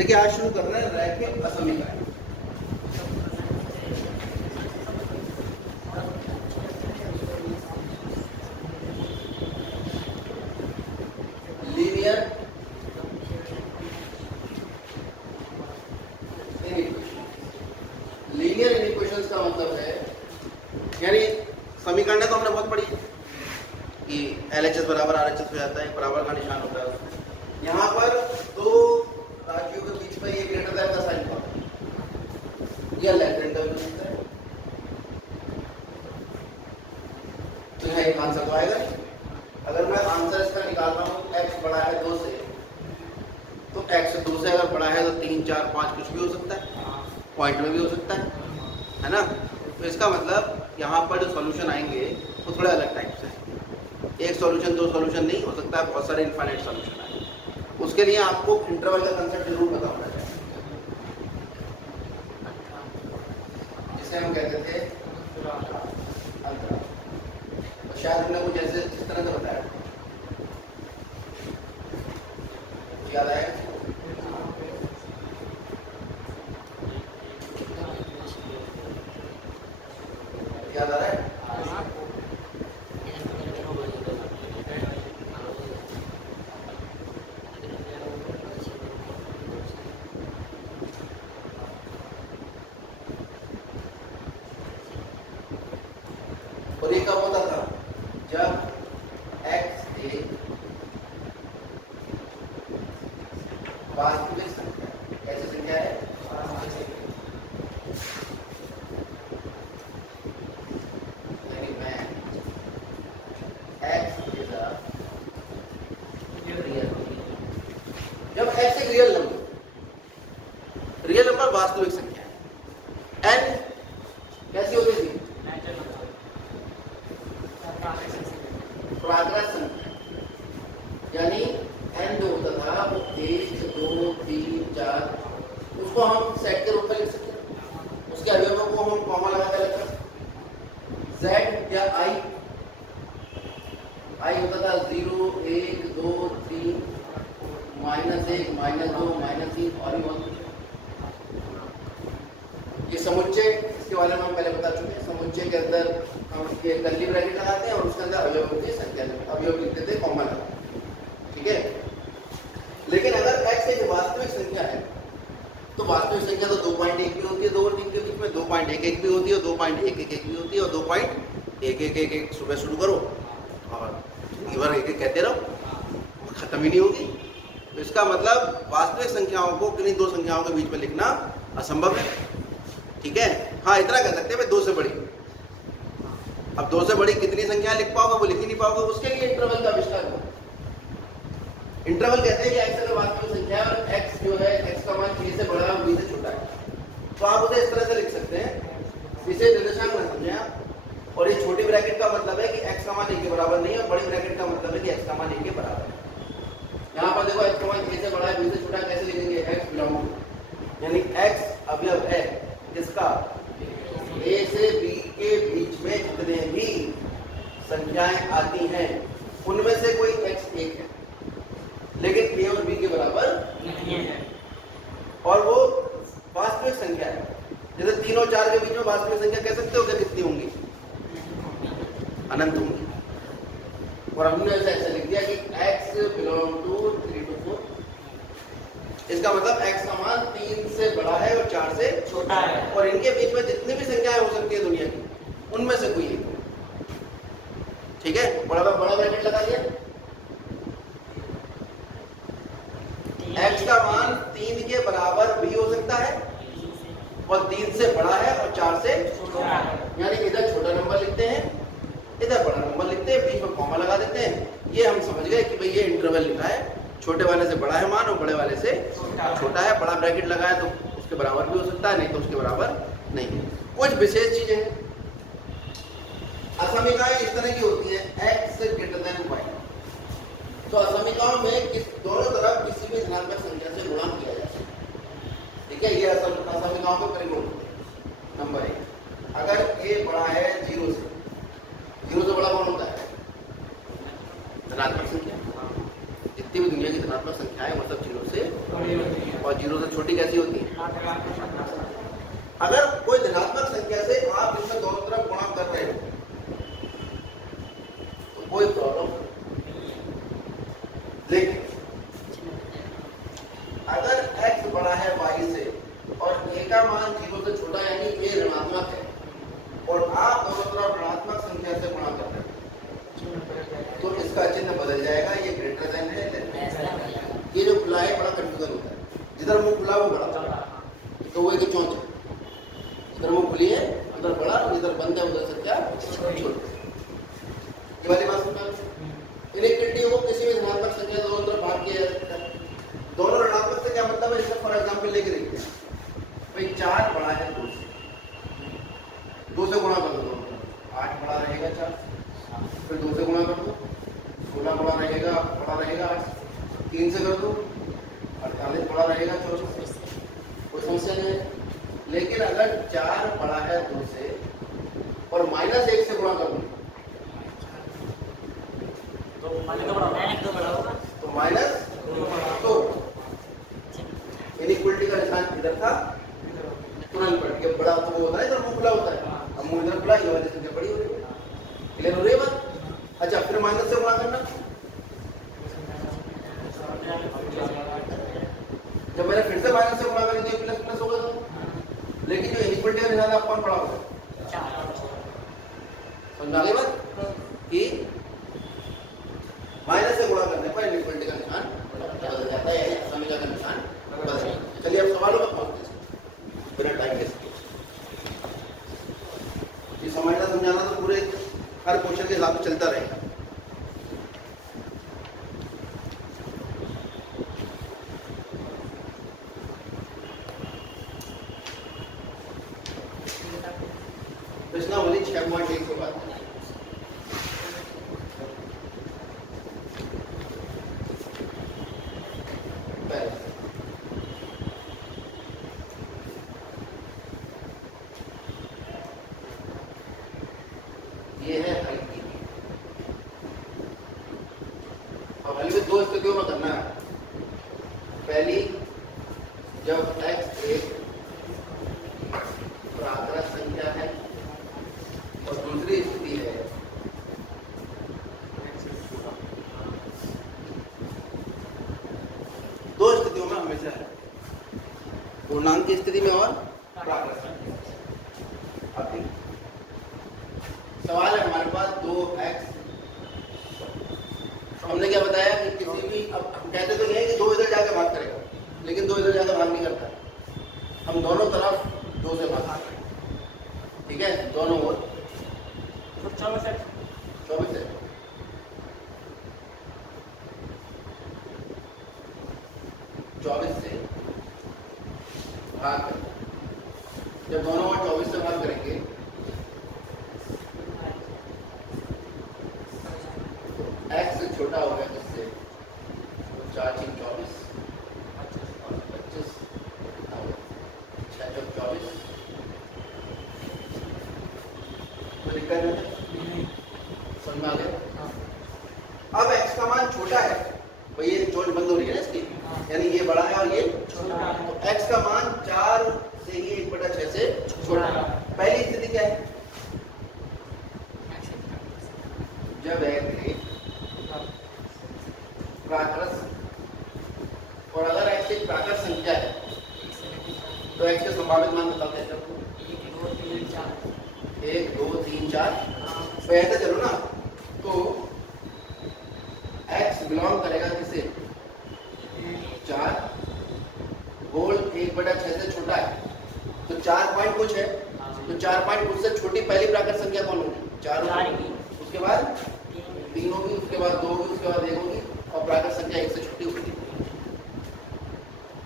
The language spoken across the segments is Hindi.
देखिए आज शुरू कर रहे हैं रैखिक असमीकरण। लीनियर इनइक्वेशंस का मतलब है, यानी समीकरण तो हमने बहुत पढ़ी कि LHS बराबर RHS हो जाता है, बराबर का निशान होता है उसमें। यहाँ पर दो राशियों के बीच में ये ग्रेटर देन का साइन हुआ, यह लेस देन का होता है, तो यहाँ एक आंसर तो आएगा। अगर मैं आंसर इसका निकाल रहा हूँ x बड़ा है 2 से, तो x 2 से अगर बड़ा है तो 3, 4, 5 कुछ भी हो सकता है, पॉइंट में भी हो सकता है ना। तो इसका मतलब यहाँ पर जो सॉल्यूशन आएंगे वो थोड़े अलग टाइप से, एक सॉल्यूशन दो सॉल्यूशन नहीं हो सकता, बहुत सारे इनफाइनाइट सॉल्यूशन आएंगे। उसके लिए आपको इंटरवल का कंसेप्ट जरूर पता होना चाहिए, जिसे हम कहते थे अंतराल। तो शायद हमने कुछ ऐसे इस तरह से बताया, याद आया? याद आ रहा है? और ये कब होता था? जब x एक वास्तविक संख्या, कैसी संख्या है? यानी मैं x इज अ रियल, जब x एक रियल नंबर वास्तविक संख्या है। n कैसी होती थी? प्राकृत संख्या, यानी n जो होता था वो 1, 2, 3, 4, उसको हम सेट के रूप में लिख सकते हैं, उसके अवयवों को हम कॉमा लगा के लिख सकते हैं। z या i होता था 0, 1, 2, 3, -1, -2, -3 और भी। ये समुच्चय, इसके बारे में हम पहले बता चुके हैं। समुच्चय के अंदर हम ये कर्ली ब्रैकेट लगाते हैं और उसके अंदर अवयवों की संख्या अवयव लिखते थे कॉमा लगा, ठीक है। लेकिन अगर x एक वास्तविक संख्या है तो वास्तविक संख्या तो 2.1 भी होती है, 2 और 3 के बीच में 2.11 भी होती है, 2.111 भी होती है और 2.1111 सुबह शुरू करो और इधर एक कहते रहो, खत्म ही नहीं होगी। तो इसका मतलब वास्तविक संख्याओं को किन्हीं दो संख्याओं के बीच में लिखना असंभव है, ठीक है। हाँ, इतना कह सकते हैं 2 से बड़ी। अब 2 से बड़ी कितनी संख्या लिख पाओगे वो लिख ही नहीं पाओगे, उसके लिए इंटरवल का आविष्कार हुआ। इंटरवल कहते हैं कि x अगर वास्तविक संख्या है और x जो है x का मान a से बड़ा है और b से छोटा है, तो आप उसे इस तरह से लिख सकते हैं, इसे निर्देशांक में समझें आप। और ये छोटी ब्रैकेट का मतलब है कि x का मान a के बराबर नहीं है, और बड़ी ब्रैकेट का मतलब है कि x का मान a के बराबर है। यहाँ पर देखो x का मान a से बड़ा है, b से छोटा है, कैसे लिखेंगे? x बिलोंग टू, यानी x अवयव है जिसका a से b के बीच में जितने भी संख्याएं आती हैं उनमें से कोई x एक है, लेकिन a और b के बराबर नहीं है, और वो वास्तविक संख्या है। जैसे 3 और 4 के बीच में वास्तविक संख्या कह सकते हो क्या? कितनी होंगी? अनंत होंगी। और हमने ऐसा लिख दिया कि x बिलोंग टू 3 to 4, इसका मतलब x का मान 3 से बड़ा है और 4 से छोटा है, और इनके बीच में जितनी भी संख्याएं हो सकती है दुनिया की उनमें से कोई एक, ठीक है। बड़ा ब्रैकेट लगा दिया। x का मान 3 के बराबर भी हो सकता है और 3 से बड़ा है और 4 से छोटा है, यानी इधर छोटा नंबर लिखते हैं, इधर बड़ा नंबर लिखते हैं, बीच में कॉमा लगा देते हैं। ये हम समझ गए कि भाई ये इंटरवल लिखा है, छोटे वाले से बड़ा है मान और बड़े वाले से छोटा है। बड़ा ब्रैकेट लगाया तो उसके बराबर भी हो सकता है, नहीं तो उसके बराबर नहीं। कुछ विशेष चीजें हैं, असमीकाएं इस तरह की होती हैं x ग्रेटर देन y, तो असमीकाओं में दोनों तरफ किसी भी धनात्मक संख्या से गुणा किया जा सकता है, ठीक है। ये असमीकाओं के परिगुण होते हैं। नंबर 1, अगर a बड़ा है 0 से, 0 से बड़ा कौन होता है? धनात्मक संख्या। जितनी भी दुनिया की धनात्मक संख्याएं मतलब 0 से, और जीरो से छोटी कैसी होती है? अगर कोई धनात्मक संख्या से आप इसमें दोनों तरफ गुणा कर रहे हो तो कोई प्रॉब्लम नहीं। लेकिन अगर x बड़ा है y से और a का मान 0 से छोटा यानी a ऋणात्मक है और आप दोनों तरफ ऋणात्मक संख्या से गुणा कर रहे हो तो इसका चिन्ह बदल जाएगा। ये ग्रेटर देन है। ये जो खुला है बड़ा कंफ्यूजन होता है। जिधर मुंह खुला वो बड़ा तो वो एक चौंच है। इधर मुंह खुली है उधर बड़ा और इधर बंद है उधर से क्या छोटा। ये वाली बात समझ। इनइक्वालिटी को किसी भी धनात्मक संख्या से दोनों तरफ भाग किया जा सकता है। दोनों ऋणात्मक से क्या मतलब है? इसका फॉर एग्जांपल लेके देखते हैं। भाई 4 बड़ा है 2 से, 2 से गुणा कर दो, 8 बड़ा रहेगा 4, फिर 2 से गुणा कर दो, 16 बड़ा रहेगा 8, 3 से कर दो 48 बड़ा रहेगा 24। कोई समस्या नहीं है। लेकिन अगर 4 बड़ा है 2 से और -1 से गुणा कर दो तो -2। इनइक्वालिटी का निशान इधर था तुरंत पलट गया। बड़ा तो वो होता है इधर मुंह खुला होता है। अब मुंह इधर खुला, ये वाली संख्या बड़ी हो रही है। क्लियर हो रही है बात? अच्छा, फिर माइनस से गुणा करना। जब मैंने फिर से माइनस से गुणा करी तो प्लस प्लस होगा। लेकिन जो इनइक्वालिटी का निशान आप कौन पढ़ा होगा? समझा गई बात कि माइनस से गुणा करने पर इनइक्वालिटी का निशान बदल जाता है, समीकरण का निशान बदल जाता है। चलिए अब सवालों में पहुंचते हैं बिना टाइम वेस्ट किए। ये समझना समझाना तो पूरे हर क्वेश्चन के हिसाब से चलता रहेगा। प्रश्नावली 6.1 के बाद ये है हल्की। अब हल्की 2 स्थितियों में करना है। पहली, जब x एक प्राकृत संख्या है और दूसरी स्थिति है दो स्थितियों में हमेशा है, पूर्णांक की स्थिति में और प्राकृत संख्या। अब सवाल है हमारे पास 2x। हमने क्या बताया कि किसी भी, अब हम कहते तो नहीं है कि 2 इधर जाकर भाग करेगा, लेकिन 2 इधर जाकर भाग नहीं करता। हम दोनों तरफ 2 से भाग करेंगे। ठीक है, दोनों ओर 24 है 24 से भाग करेंगे। जब दोनों ओर 24 से भाग करेंगे x छोटा हो गया जिससे 4 3 24 और 25 और 6 24। तो दिक्कत है, समझ आ गया? अब x का मान छोटा है, भाई ये चोट बंद हो रही है ना इसकी, यानी ये बड़ा है और ये छोटा है। तो x का मान 4 से ही 1/6 से छोटा है। पहली स्थिति क्या है? जब x प्राकृत और अगर x एक प्राकृत संख्या है तो x के संभावित मान बताते हैं। 1 2 3 4 तो ऐसे चलो ना, तो x बिलोंग करेगा किसे? 4 होल 1/6 से छोटा है तो 4 पॉइंट कुछ है, तो 4 पॉइंट कुछ से छोटी पहली प्राकृत संख्या कौन होगी? 4 होगी, उसके बाद 3 होगी, उसके बाद 2 होगी, उसके बाद 1 होगी और प्राकृत संख्या 1 से छोटी होगी।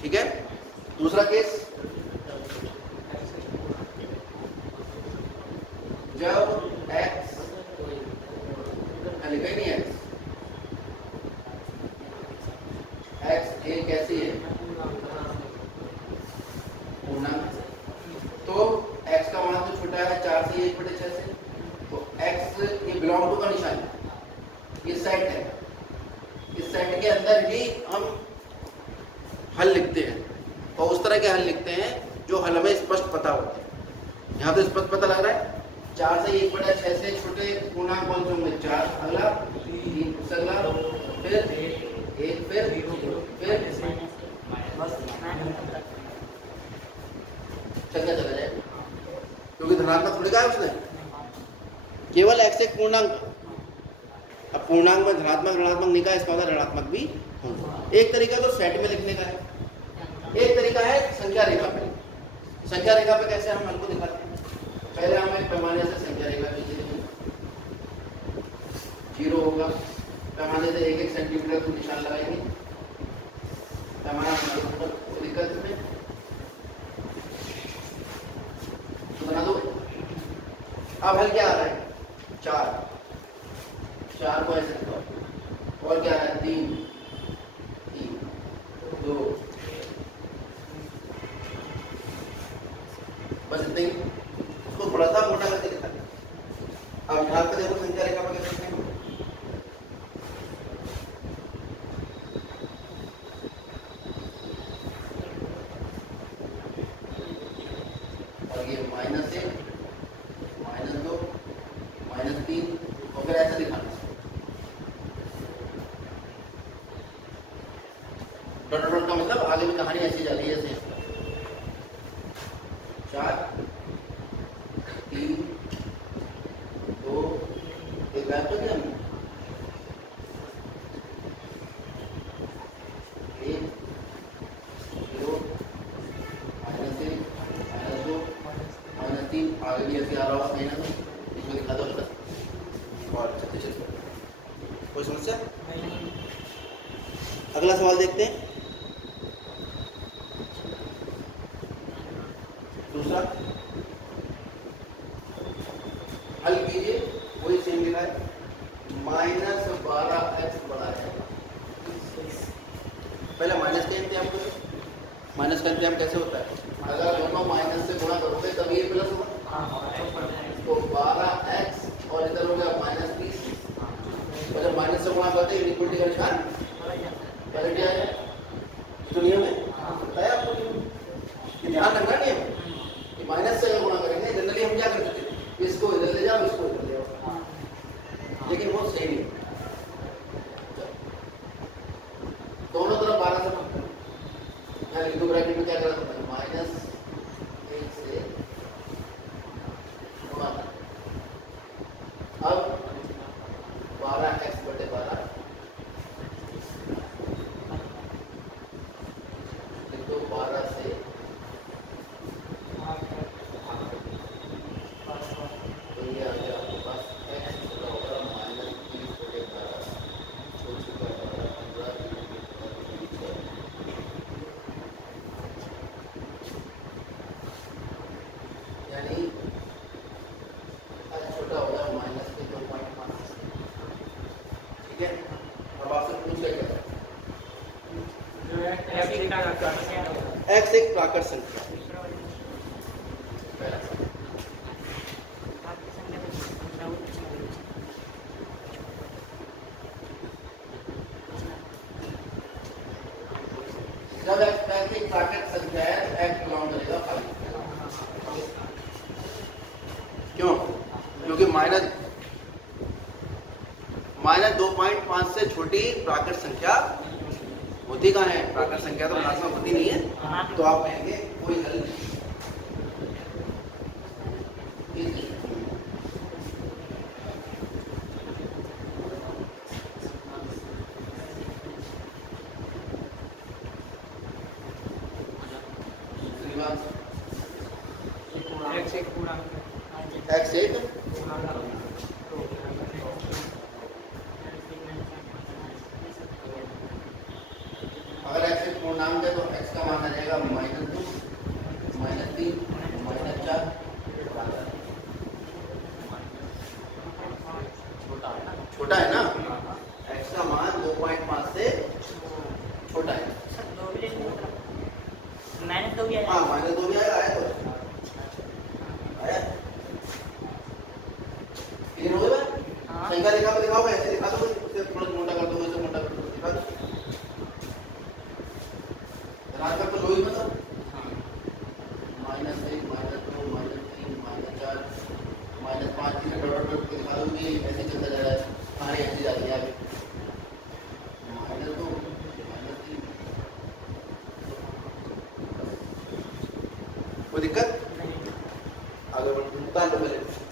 ठीक है। दूसरा केस, जब x लिखा ही नहीं है, x एक कैसी है? पूर्णांक। तो x का मान तो छोटा है 4 से 1/6 से, तो x ये बिलोंग टू का निशान है, ये सेट है। इस सेट के अंदर ही हम हल लिखते हैं। और उस तरह के हल लिखते हैं जो हल हमें स्पष्ट पता होते हैं। यहाँ तो स्पष्ट पता लग रहा है 4 से 1/6 से छोटे पूर्णांक कौन से होंगे? 4, अगला 3, अगला फिर 1, फिर चलता चला जाए, क्योंकि धनात्मक थोड़ी कहा है उसने, केवल x एक पूर्णांक। अब पूर्णांक में धनात्मक ऋणात्मक नहीं कहा, इसका मतलब ऋणात्मक भी होगा। एक तरीका तो सेट में लिखने का है, एक तरीका है संख्या रेखा पे। संख्या रेखा पे कैसे हम हल को दिखाते हैं? पहले हम एक पैमाने से संख्या रेखा खींचेंगे, 0 होगा, पैमाने से 1-1 सेंटीमीटर को निशान लगाएंगे, पैमाना कोई दिक्कत नहीं, तो बना दो। अब हल क्या आ रहा है? 4 को ऐसे लिखो, और क्या आ रहा है? 3, 2, बस इतने ही। उसको थोड़ा सा मोटा करके दिखा। अब यहाँ पे देखो संख्या रेखा पर कैसे लिखेंगे? और ये -1, -2, -3 और फिर ऐसे दिखाना। डॉट डॉट का मतलब आगे भी कहानी ऐसी जा रही है, ऐसे 4, 3, 2, 1 गायब कर दिया हमने, 1, 0, -1, -2, -3, आगे भी ऐसे आ रहा होगा कहीं ना कहीं, इसमें दिखा दो और चलते चलते। कोई समस्या? अगला सवाल देखते हैं, दूसरा। हल कीजिए, वही सेम लिखा है, -12x बड़ा है। पहले माइनस का इंतजाम करो। माइनस का इंतजाम कैसे होता है? अगर दोनों माइनस से गुणा करोगे तब ये प्लस होगा, तो 12x और इधर हो गया -30। और जब माइनस से गुणा करते हैं इक्वलिटी का निशान पलट आएगा। तो नियम है, बताया आपको नियम, ध्यान रखना नियम। माइनस से गुणा करेंगे, जनरली हम क्या करते थे? इसको इधर ले जाओ, इसको इधर ले आओ, लेकिन वो सही नहीं। दोनों तरफ 12 से भाग करो। यहाँ लिख दो ब्रैकेट में, क्या करना है? -1 से गुणा। अब 12x/12 लिख दो, 12 से x एक प्राकृत संख्या है। जब x एक प्राकृत संख्या है तो x बिलोंग करेगा 5। क्यों? क्योंकि -2.5 से छोटी प्राकृत संख्या होती कहाँ है? प्राकृत संख्या तो धनात्मक होती नहीं है, तो आप कहेंगे कोई हल नहीं। x एक अगर x एक पूर्णांक है तो x का मान आ जाएगा -2, -3, -4। छोटा है ना? x का मान 2.5 से छोटा है। हाँ, -2 भी आया तो आया। क्लियर हो गया? संख्या रेखा पर दिखाओ, ऐसे दिखा दो, उसे थोड़ा मोटा कर दो, इसे मोटा कर दो, दिखा दो। धनात्मक तो लो ही मतलब मालूम भी ऐसे चलता जा रहा है, कहानी ऐसी जाती है आगे माइनस दो माइनस तीन, कोई दिक्कत? आगे बढ़ते हैं, पहले